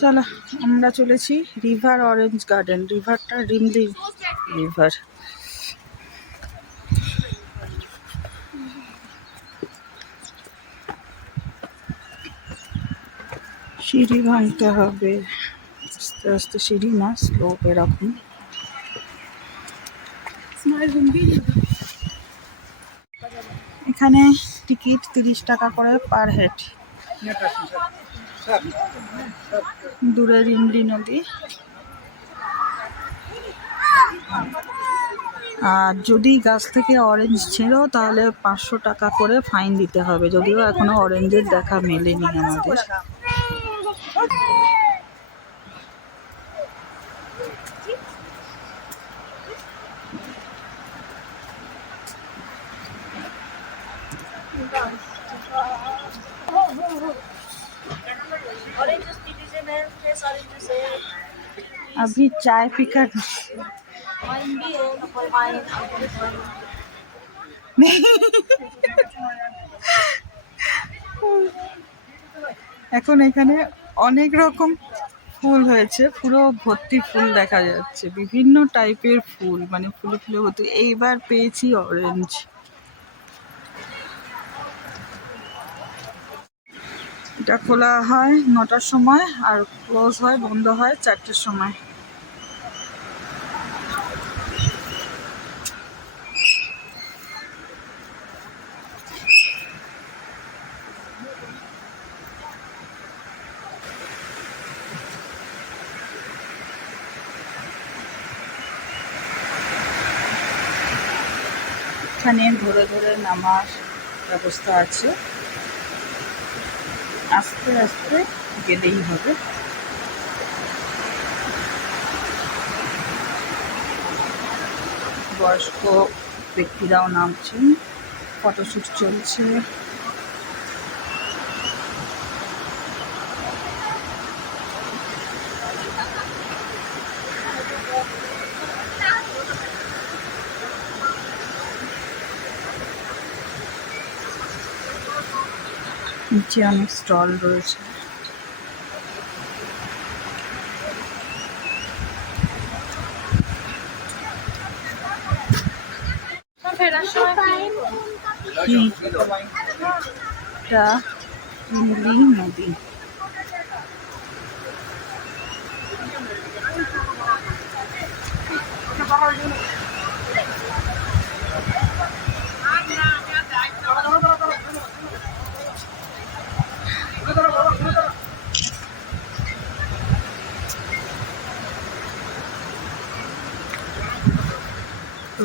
চলো আমরা চলেছি river orange garden. রিভারটা Rimli river. সিঁড়ি ভাঙতে হবে, আস্তে আস্তে সিঁড়ি না, স্লোপ এরকম। এখানে টিকিট 30 টাকা করে পার হেড। দূরে রিমলি নদী। আর যদি গাছ থেকে অরেঞ্জ ছিল তাহলে 500 টাকা করে ফাইন দিতে হবে, যদিও এখনো অরেঞ্জের দেখা মেলেনি আমাদের। अभी चाय पीकर এখন এখানে অনেক রকম ফুল হয়েছে, পুরো ভর্তি ফুল দেখা যাচ্ছে, বিভিন্ন টাইপের ফুল, মানে ফুলে ফুলে ভর্তি। এইবার পেয়েছি অরেঞ্জ। এটা খোলা হয় 9টার সময় আর ক্লোজ হয়, বন্ধ হয় 4টের সময়। এখানে ধরে ধরে নামার ব্যবস্থা আছে, আস্তে আস্তে গেলেই হবে। বয়স্ক ব্যক্তিরাও নামছেন, ফটোশ্যুট চলছে। নিচে অনেক স্টল রয়েছে। এটা রিমলি নদী।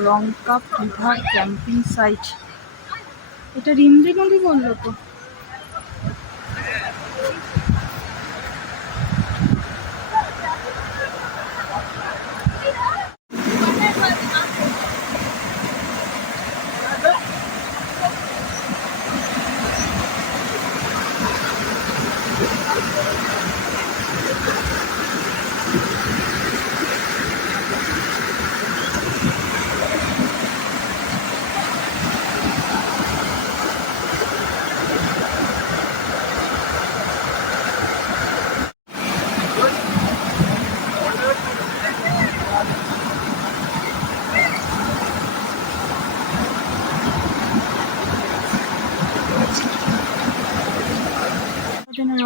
রংকাপ রিভার ক্যাম্পিং সাইট। এটা রিমলি নদী বললো তো।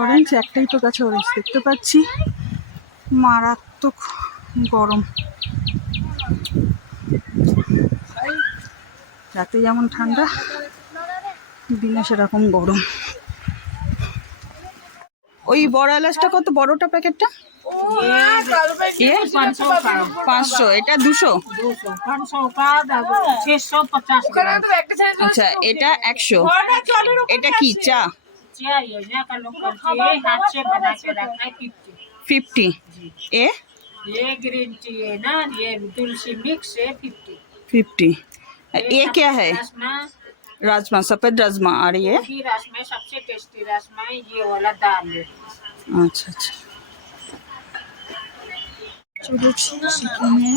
অরেঞ্জ একটাই তো গাছে অরেঞ্জ দেখতে পাচ্ছি। মারাত্মক গরম, রাতে যেমন ঠান্ডা, দিনে সেরকম গরম। ওই বড় এলাচটা কত, বড়টা প্যাকেটটা? 500। এটা 200। আচ্ছা, এটা 100। এটা কি চা? 50। ये ग्रीन टी है ना, ये तुलसी मिक्स है 50। ये क्या है? राजमा, सफेद राजमा। और ये राजमा सबसे टेस्टी राजमा है, ये वाला दाल है। अच्छा अच्छा। चलो सिक्किमे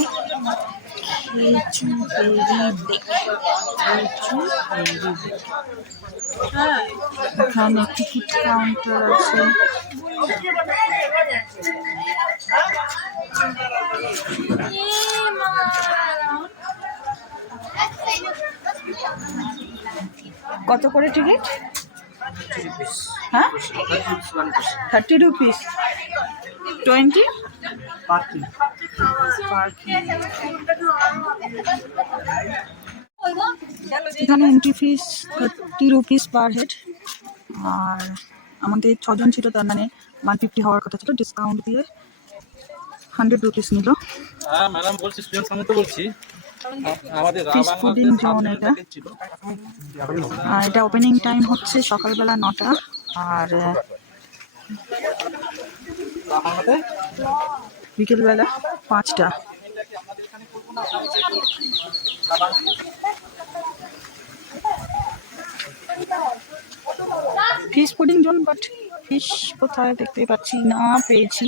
এখানে টিকিট কাউন্টার আছে। কত করে টিকিট? হ্যাঁ, 30 রুপিস, 20 পার্কিং। এখানে entry fees 30 rupees per head. আর আমাদের 6 জন ছিল, তার মানে 150 হওয়ার কথা ছিল, ডিসকাউন্ট দিয়ে 100 রুপিস নিল। হ্যাঁ ম্যাডাম বলছি, স্টুডেন্ট সমেত বলছি। আমাদের ফিশ ফুডিং জোন এটা। আর এটা ওপেনিং টাইম হচ্ছে সকালবেলা 9টা আর বিকেলবেলা 5টা। Fish fooding zone, but fish কোথায় দেখতে পাচ্ছি না, পেয়েছি।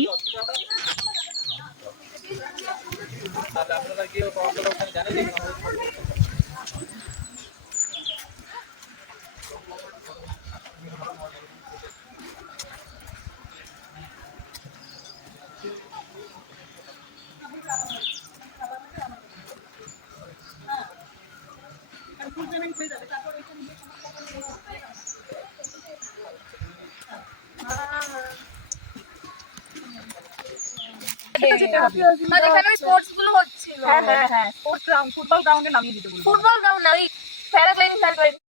ফুটবল গ্রাউন্ডে নামিয়ে দিতে বলবো। ফুটবল গ্রাউন্ড না, ওই প্যারাগ্লাইডিং প্যারাগ্লাইডিং।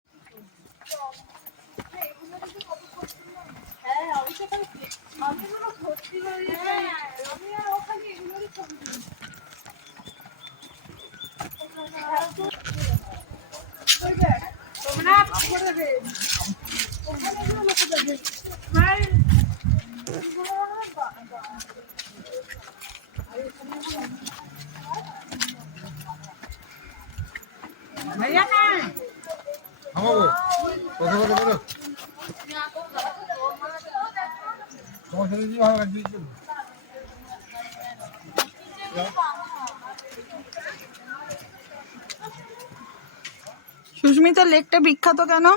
সুস্মিতা, লেকটা বিখ্যাত কেন?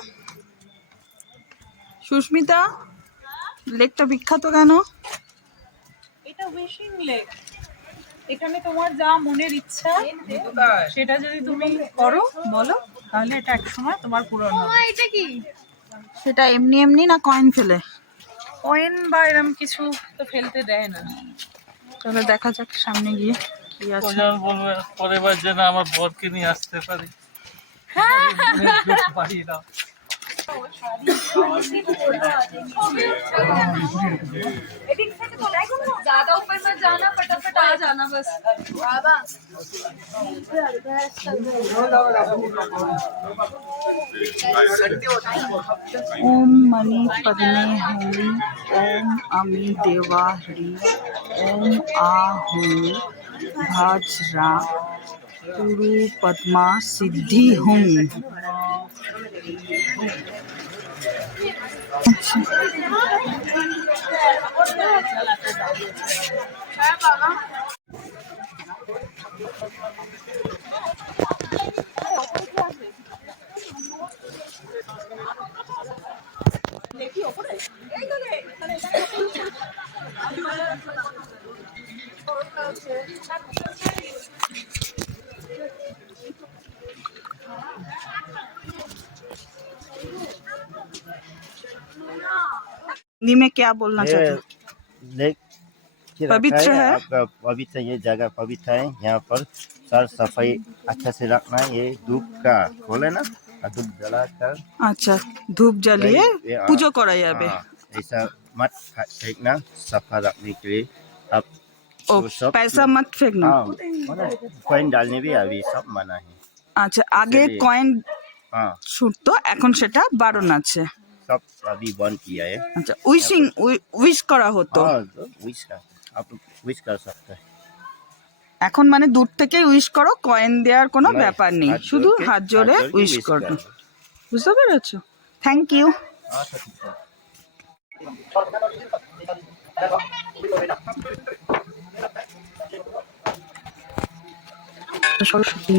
সুস্মিতা, লেকটা বিখ্যাত কেন? এটা উইশিং লেক। এখানে তোমার যা মনের ইচ্ছা সেটা যদি তুমি করো, বলো, তাহলে এটা একসময় তোমার পূরণ হবে। এটা কি? সেটা এমনি এমনি না কয়েন ফেলে? কয়েন বা এরকম কিছু তো ফেলতে দেয় না। চলো দেখা যাক সামনে গিয়ে কি আছে। বলবে পরের বার যেন আমার বরকে নিয়ে আসতে পারি। পারি না। ज्यादा ऊपर मत जाना, फटाफट आ जाना बस। ओम मणि पद्मे हूं, ओम अमी देवा ह्री, ओम आहू भाजरा पुरु पद्मा सिद्धि हूं। हिंदी में क्या बोलना चाहते हो? लेक पवित्र है, आपका पवित्र, ये जगह पवित्र है। यहाँ पर साफ सफाई अच्छा से रखना। ये धूप का खोले ना, धूप जलाकर, अच्छा धूप जलिए पूजा करा जाबे। ऐसा मत फेंकना, सफा रखने के लिए। अब ओ पैसा मत फेंकना। कॉइन डालने भी अभी सब मना है। আচ্ছা, আগে কয়েন ছুটতো, এখন সেটা বারণ আছে। सब अभी बंद किया है। আচ্ছা, উইশ করা হতো। आप विश कर सकते हैं। এখন মানে দূর থেকে উইশ করো, কয়েন দেওয়ার কোনো ব্যাপার নেই, শুধু হাত জোড়ে উইশ করো। বুঝতে পেরেছো? Thank you. সরস্বতী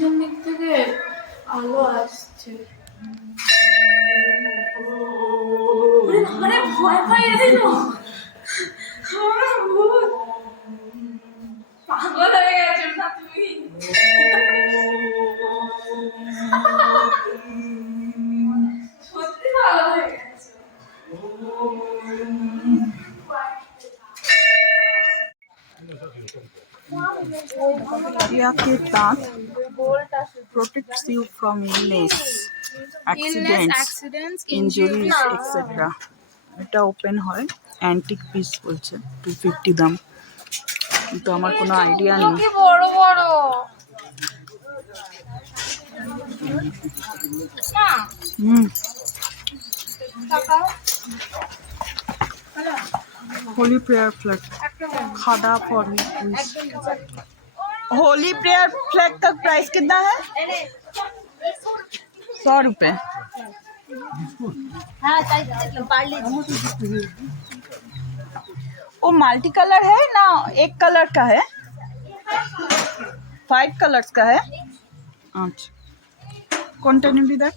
পিছন দিক থেকে আলো আসছে। ভয় ভয় দিল, পাগল হয়ে গেছো না তুমি? সত্যি পাগল হয়ে গেছো। Yak ke daant protects you from illness, accidents, injuries, etc. এটা ওপেন হয়, অ্যান্টিক পিস বলছে, 250 দাম, কিন্তু আমার কোনো আইডিয়া নেই। বড় বড় होली प्रेयर फ्लैग खादा for me please. Holi prayer flag का प्राइस कितना है? 100 रुपए। वो मल्टी कलर है ना, एक कलर का है? 5 कलर्स का है। अच्छा, কোনটা নিবি দেখ।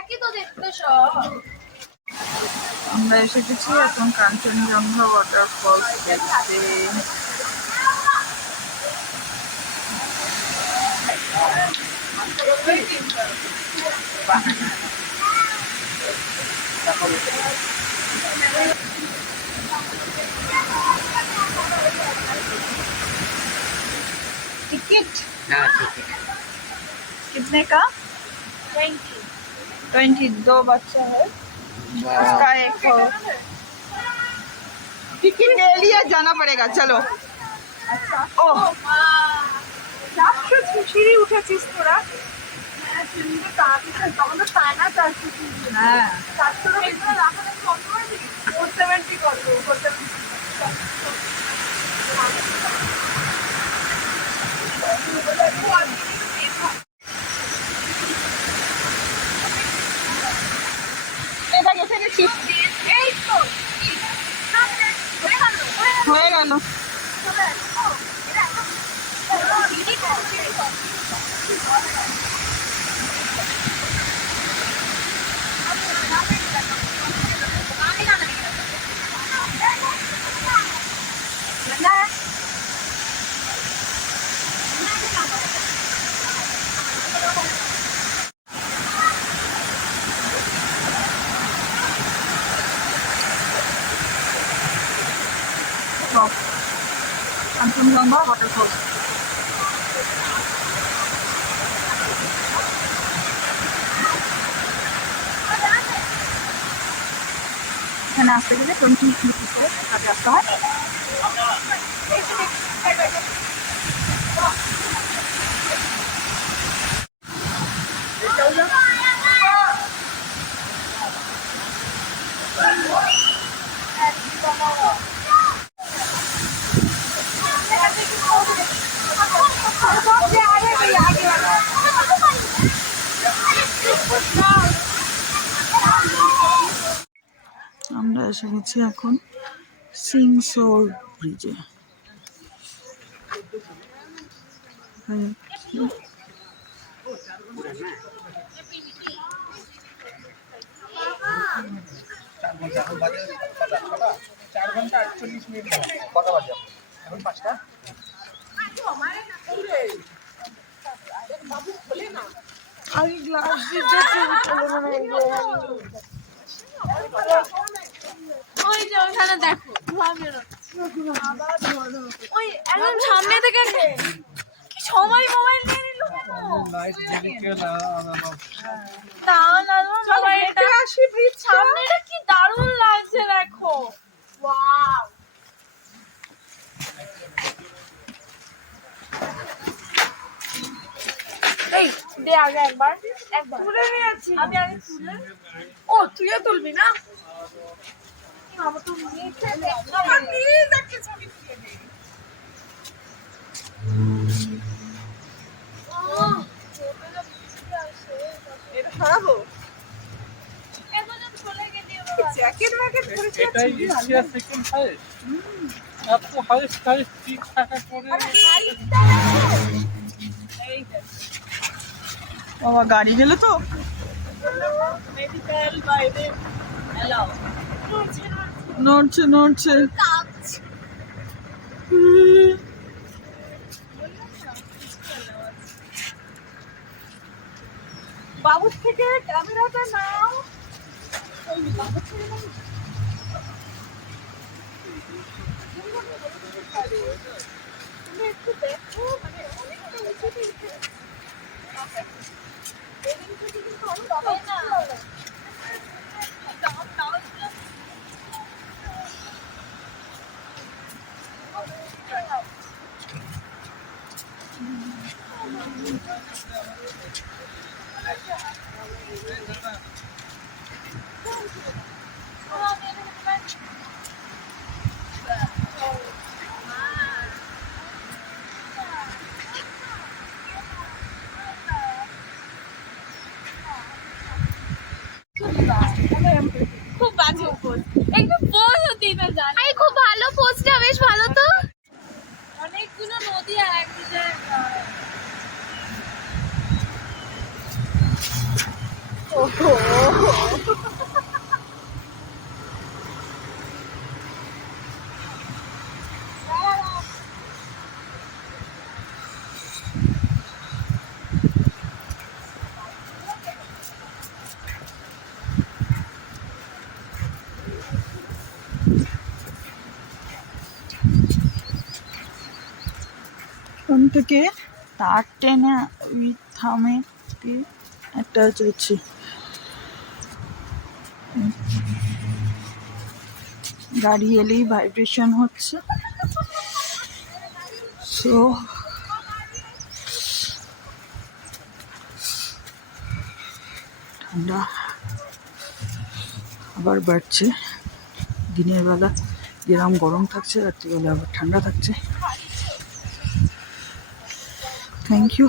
একই তো দেখতে সব। আমরা এসে গেছি এখন কাঞ্চনজঙ্ঘা ওয়াটারফলস দেখতে। टिकट कितने का? 20। 2 बच्चा है, उसका एक टिकट ले लिया, जाना पड़ेगा। चलो। ओह, 400 সিঁড়ি উঠেছিস তোরা? হ্যাঁ, সিঁড়িতে তখন তো টানা 400 সিঁড়ি। হ্যাঁ, 400 এগুলো রাখালে কত হবে? 470 কত? 470। এটা গেছে গেছি, এই তো হয়ে গেল। কাঞ্চনজঙ্ঘা ওয়াটারফলস। এখানে আসতে গেলে 20 রুপিস করে টাকা আসতে হয়। আমরা এসে গেছি এখন সিংশোর ব্রিজে। আগে গ্লাস দিতে ওই যে ওখানে দেখো ওই একদম সামনে থেকে কি সবাই মোবাইল নিয়ে নিল। সামনেটা কি দারুণ লাগছে দেখো। ওয়াও, এই দে আগে একবার তুলে নিয়েছি আমি, আগে তুলে। ও তুইও তুলবি না? এটাই এশিয়া সেকেন্ড হাইস্ট। এত হাইস্ট হাইস্ট পিক থাকার পরে বাবা গাড়ি গেল তো। মেডিকেল বাইরে এলাও নড়ছে নড়ছে। বাবুর থেকে ক্যামেরাটা নাও। তুমি একটু দেখো মানে অনেকটা উঁচুতে উঠে খুব বাজে পোজ, একটু পোজ হতেই না জানি। এই খুব ভালো পোজটা, বেশ ভালো তো। অনেকগুলো নদী আর একদিকে ওখান থেকে তার টেনে ওই থামে একটা চলছে। গাড়ি এলেই ভাইব্রেশন হচ্ছে। সো ঠান্ডা আবার বাড়ছে। দিনের বেলা যেরকম গরম থাকছে, রাত্রিবেলা আবার ঠান্ডা থাকছে। Thank you.